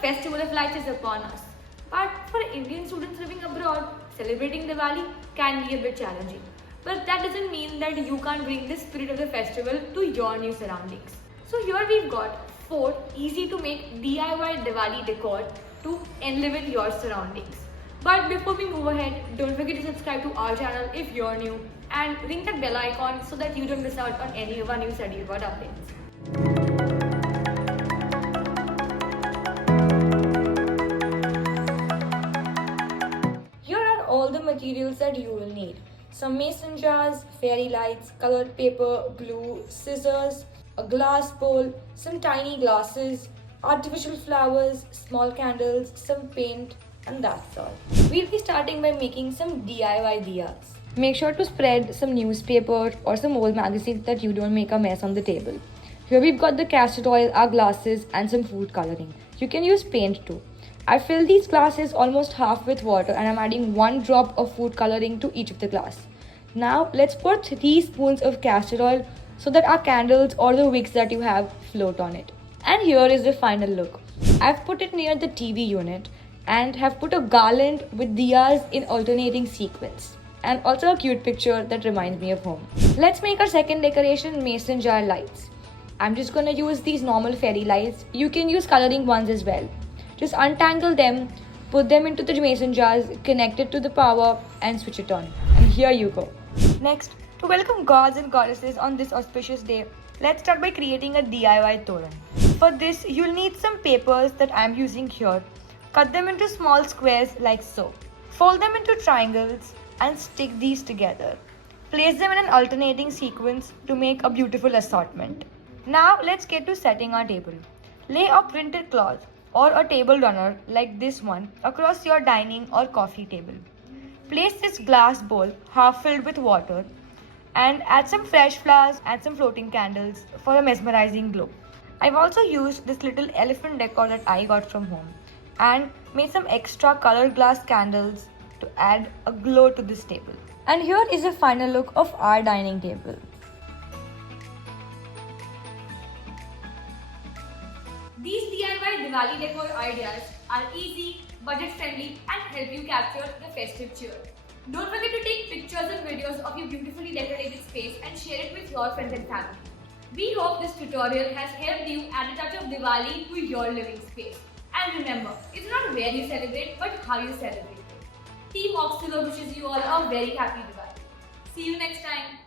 festival of lights is upon us. But for Indian students living abroad, celebrating Diwali can be a bit challenging. But that doesn't mean that you can't bring the spirit of the festival to your new surroundings. So here we've got 4 easy to make DIY Diwali decor to elevate your surroundings. But before we move ahead, don't forget to subscribe to our channel if you're new and ring that bell icon so that you don't miss out on any of our new study report updates. Here are all the materials that you will need. Some mason jars, fairy lights, colored paper, glue, scissors, a glass bowl, some tiny glasses, artificial flowers, small candles, some paint, and that's all. We'll be starting by making some DIY diyas. Make sure to spread some newspaper or some old magazines that you don't make a mess on the table. Here we've got the castor oil, our glasses, and some food coloring. You can use paint too. I filled these glasses almost half with water and I'm adding 1 drop of food coloring to each of the glass. Now let's pour 3 spoons of castor oil so that our candles or the wicks that you have float on it. And here is the final look. I've put it near the TV unit and have put a garland with diyas in alternating sequence. And also a cute picture that reminds me of home. Let's make our second decoration, mason jar lights. I'm just gonna use these normal fairy lights. You can use coloring ones as well. Just untangle them, put them into the mason jars, connect it to the power and switch it on. And here you go. Next, to welcome gods and goddesses on this auspicious day, let's start by creating a DIY toran. For this, you'll need some papers that I'm using here. Cut them into small squares like so. Fold them into triangles and stick these together. Place them in an alternating sequence to make a beautiful assortment. Now let's get to setting our table. Lay a printed cloth or a table runner like this one across your dining or coffee table. Place this glass bowl half filled with water and add some fresh flowers and some floating candles for a mesmerizing glow. I've also used this little elephant decor that I got from home and made some extra colored glass candles to add a glow to this table. And here is a final look of our dining table. These DIY Diwali decor ideas are easy, budget friendly and help you capture the festive cheer. Don't forget to take pictures and videos of your beautifully decorated space and share it with your friends and family. We hope this tutorial has helped you add a touch of Diwali to your living space. And remember, it's not where you celebrate but how you celebrate it. Team Auxilo wishes you all a very happy Diwali. See you next time.